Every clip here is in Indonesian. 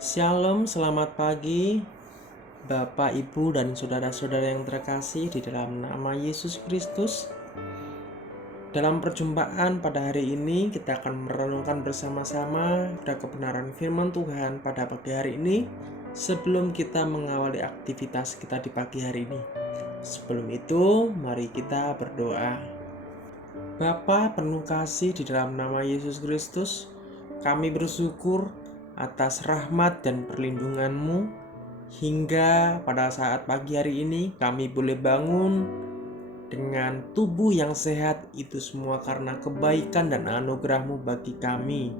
Shalom, selamat pagi Bapak, Ibu, dan saudara-saudara yang terkasih di dalam nama Yesus Kristus. Dalam perjumpaan pada hari ini kita akan merenungkan bersama-sama pada kebenaran firman Tuhan pada pagi hari ini sebelum kita mengawali aktivitas kita di pagi hari ini. Sebelum itu, mari kita berdoa. Bapa penuh kasih di dalam nama Yesus Kristus, kami bersyukur atas rahmat dan perlindungan-Mu hingga pada saat pagi hari ini kami boleh bangun dengan tubuh yang sehat. Itu semua karena kebaikan dan anugerah-Mu bagi kami.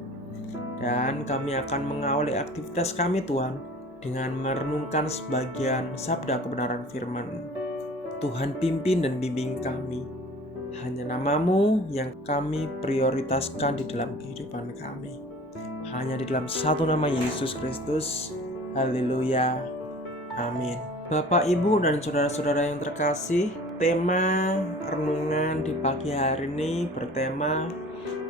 Dan kami akan mengawali aktivitas kami Tuhan dengan merenungkan sebagian sabda kebenaran firman. Tuhan pimpin dan bimbing kami. Hanya nama-Mu yang kami prioritaskan di dalam kehidupan kami. Hanya di dalam satu nama Yesus Kristus. Haleluya. Amin. Bapak, Ibu, dan saudara-saudara yang terkasih, tema renungan di pagi hari ini bertema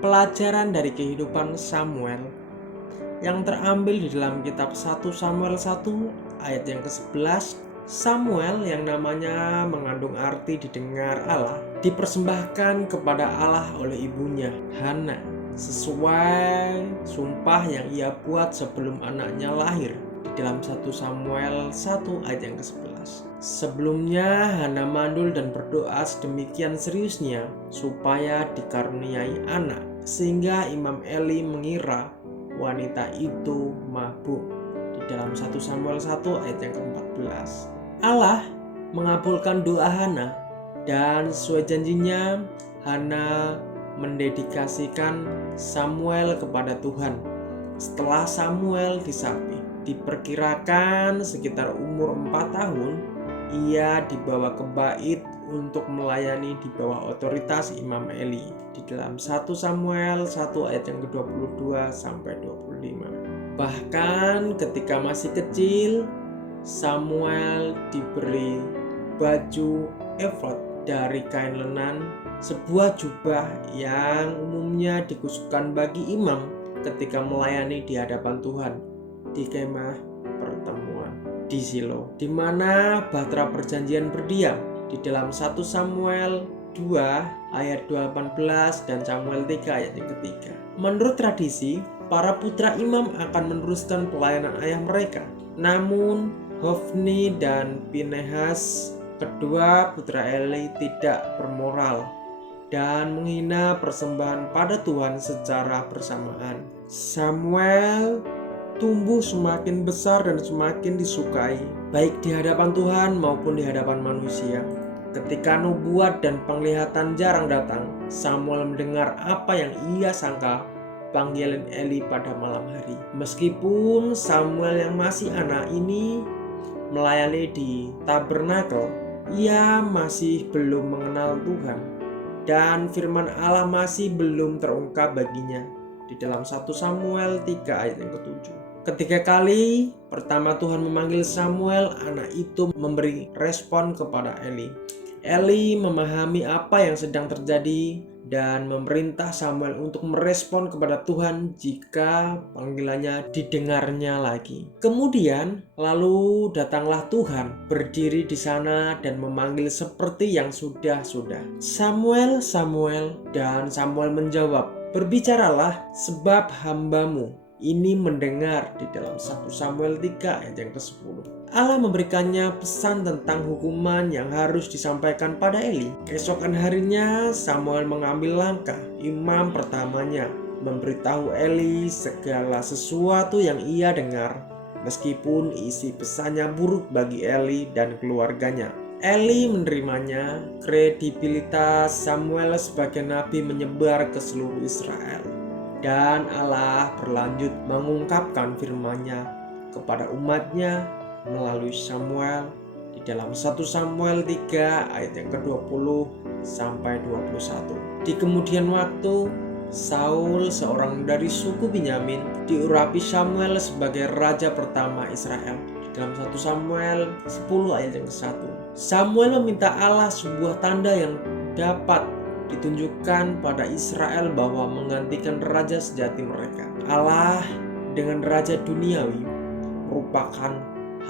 pelajaran dari kehidupan Samuel yang terambil di dalam kitab 1 Samuel 1 ayat yang ke-11. Samuel yang namanya mengandung arti didengar Allah dipersembahkan kepada Allah oleh ibunya Hana sesuai sumpah yang ia buat sebelum anaknya lahir di dalam 1 Samuel 1 ayat yang ke-11. Sebelumnya Hana mandul dan berdoa sedemikian seriusnya supaya dikaruniai anak, sehingga Imam Eli mengira wanita itu mabuk di dalam 1 Samuel 1 ayat yang ke-14. Allah mengabulkan doa Hana dan sesuai janjinya Hana mendedikasikan Samuel kepada Tuhan. Setelah Samuel disapih, diperkirakan sekitar umur 4 tahun, ia dibawa ke bait untuk melayani di bawah otoritas Imam Eli di dalam 1 Samuel 1 ayat yang ke-22 sampai 25. Bahkan ketika masih kecil, Samuel diberi baju efod dari kain lenan, sebuah jubah yang umumnya dikhususkan bagi imam ketika melayani di hadapan Tuhan di kemah pertemuan di Silo, di mana Bahtera Perjanjian berdiam di dalam 1 Samuel 2 ayat 18 dan Samuel 3 ayat yang ketiga. Menurut tradisi, para putra imam akan meneruskan pelayanan ayah mereka. Namun Hofni dan Pinehas, kedua putra Eli, tidak bermoral dan menghina persembahan pada Tuhan secara bersamaan. Samuel tumbuh semakin besar dan semakin disukai, baik di hadapan Tuhan maupun di hadapan manusia. Ketika nubuat dan penglihatan jarang datang, Samuel mendengar apa yang ia sangka panggilan Eli pada malam hari. Meskipun Samuel yang masih anak ini melayani di tabernakel, ia masih belum mengenal Tuhan dan firman Allah masih belum terungkap baginya di dalam 1 Samuel 3 ayat yang ke-7. Ketiga kali pertama Tuhan memanggil Samuel, anak itu memberi respon kepada Eli. Eli memahami apa yang sedang terjadi dan memerintah Samuel untuk merespon kepada Tuhan jika panggilannya didengarnya lagi. Kemudian lalu datanglah Tuhan berdiri di sana dan memanggil seperti yang sudah-sudah. Samuel, Samuel, dan Samuel menjawab, berbicaralah sebab hambamu ini mendengar di dalam 1 Samuel 3 ayat yang ke-10. Allah memberikannya pesan tentang hukuman yang harus disampaikan pada Eli. Keesokan harinya Samuel mengambil langkah imam pertamanya, memberitahu Eli segala sesuatu yang ia dengar, meskipun isi pesannya buruk bagi Eli dan keluarganya. Eli menerimanya. Kredibilitas Samuel sebagai nabi menyebar ke seluruh Israel, dan Allah berlanjut mengungkapkan firman-Nya kepada umatnya melalui Samuel di dalam 1 Samuel 3 ayat yang ke-20 sampai 21. Di kemudian waktu, Saul, seorang dari suku Benyamin, diurapi Samuel sebagai raja pertama Israel di dalam 1 Samuel 10 ayat yang ke-1. Samuel meminta Allah sebuah tanda yang dapat ditunjukkan pada Israel bahwa menggantikan raja sejati mereka. Allah dengan raja duniawi merupakan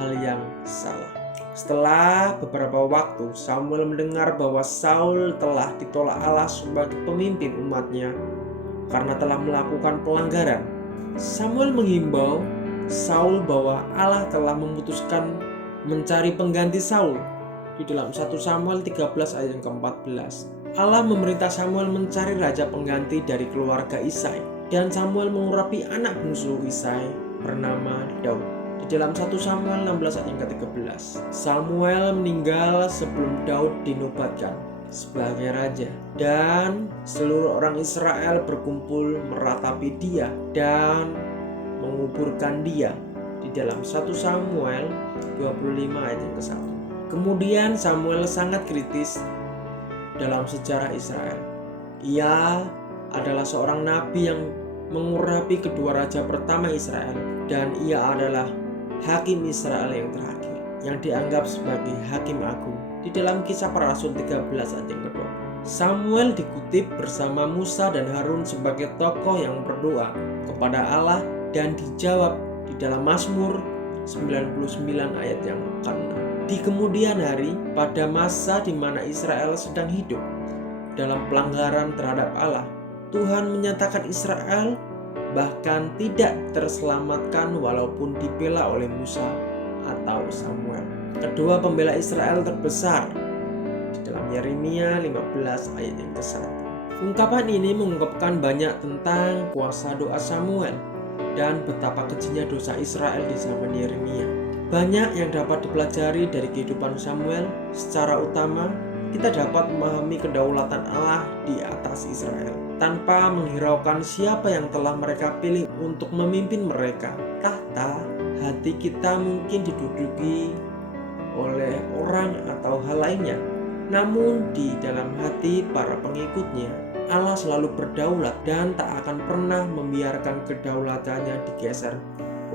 hal yang salah. Setelah beberapa waktu, Samuel mendengar bahwa Saul telah ditolak Allah sebagai pemimpin umatnya karena telah melakukan pelanggaran. Samuel menghimbau Saul bahwa Allah telah memutuskan mencari pengganti Saul. Di dalam 1 Samuel 13 ayat yang ke-14, Allah memerintah Samuel mencari raja pengganti dari keluarga Isai, dan Samuel mengurapi anak bungsu Isai bernama Daud. Di dalam 1 Samuel 16 ayat yang ke-13, Samuel meninggal sebelum Daud dinobatkan sebagai raja, dan seluruh orang Israel berkumpul meratapi dia dan menguburkan dia. Di dalam 1 Samuel 25 ayat yang ke-1. Kemudian Samuel sangat kritis dalam sejarah Israel. Ia adalah seorang nabi yang mengurapi kedua raja pertama Israel, dan ia adalah hakim Israel yang terakhir, yang dianggap sebagai hakim agung. Di dalam Kisah Para Rasul 13 ayat yang ke-20, Samuel dikutip bersama Musa dan Harun sebagai tokoh yang berdoa kepada Allah, dan dijawab di dalam Mazmur 99 ayat yang ke-6. Di kemudian hari, pada masa di mana Israel sedang hidup dalam pelanggaran terhadap Allah, Tuhan menyatakan Israel bahkan tidak terselamatkan walaupun dibela oleh Musa atau Samuel. Kedua pembela Israel terbesar di dalam Yeremia 15 ayat yang ke-1. Ungkapan ini mengungkapkan banyak tentang kuasa doa Samuel dan betapa kecilnya dosa Israel di zaman Yeremia. Banyak yang dapat dipelajari dari kehidupan Samuel. Secara utama, kita dapat memahami kedaulatan Allah di atas Israel tanpa menghiraukan siapa yang telah mereka pilih untuk memimpin mereka. Tahta hati kita mungkin diduduki oleh orang atau hal lainnya, namun di dalam hati para pengikutnya, Allah selalu berdaulat dan tak akan pernah membiarkan kedaulatannya digeser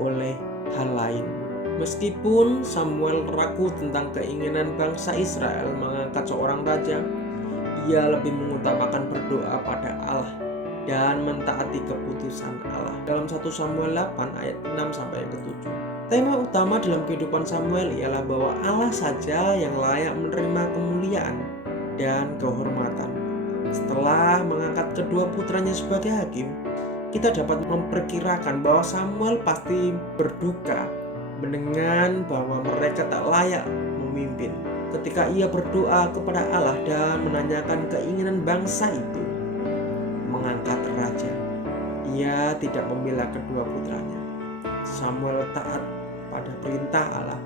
oleh hal lain. Meskipun Samuel ragu tentang keinginan bangsa Israel mengangkat seorang raja, ia lebih mengutamakan berdoa pada Allah dan mentaati keputusan Allah. Dalam 1 Samuel 8 ayat 6 sampai yang ke-7. Tema utama dalam kehidupan Samuel ialah bahwa Allah saja yang layak menerima kemuliaan dan kehormatan. Setelah mengangkat kedua putranya sebagai hakim, kita dapat memperkirakan bahwa Samuel pasti berduka mendengar bahwa mereka tak layak memimpin. Ketika ia berdoa kepada Allah dan menanyakan keinginan bangsa itu mengangkat raja, ia tidak membela kedua putranya. Samuel taat pada perintah Allah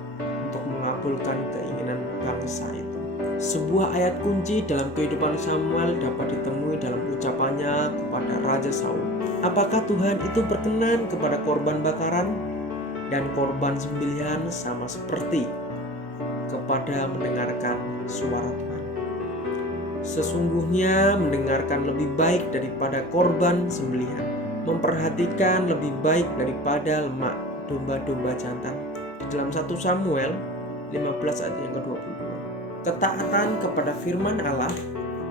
untuk mengabulkan keinginan bangsa itu. Sebuah ayat kunci dalam kehidupan Samuel dapat ditemui dalam ucapannya kepada Raja Saul. Apakah Tuhan itu berkenan kepada korban bakaran dan korban sembelihan sama seperti kepada mendengarkan suara Tuhan? Sesungguhnya mendengarkan lebih baik daripada korban sembelihan, memperhatikan lebih baik daripada lemak domba-domba jantan. Di dalam 1 Samuel 15 ayat yang ke-22. Ketaatan kepada firman Allah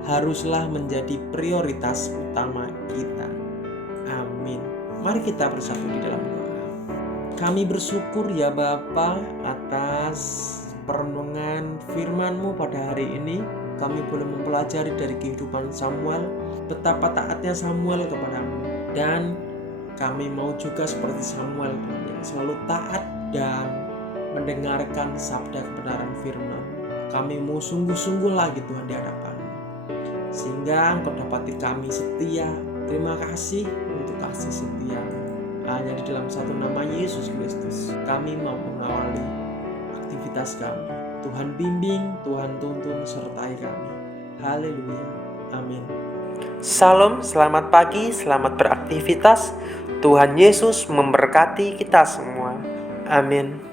haruslah menjadi prioritas utama kita. Amin. Mari kita bersatu di dalam doa. Kami bersyukur ya Bapa atas perenungan firman-Mu pada hari ini. Kami boleh mempelajari dari kehidupan Samuel, betapa taatnya Samuel kepadamu. Dan kami mau juga seperti Samuel Tuhan, yang selalu taat dan mendengarkan sabda kebenaran firman. Kami mau sungguh-sungguh lagi Tuhan di hadapan-Mu, sehingga Engkau dapati kami setia. Terima kasih untuk kasih setia. Hanya di dalam satu nama Yesus Kristus kami mau mengawali aktivitas kami. Tuhan bimbing, Tuhan tuntun, sertai kami. Haleluya. Amin. Salam, selamat pagi, selamat beraktivitas. Tuhan Yesus memberkati kita semua. Amin.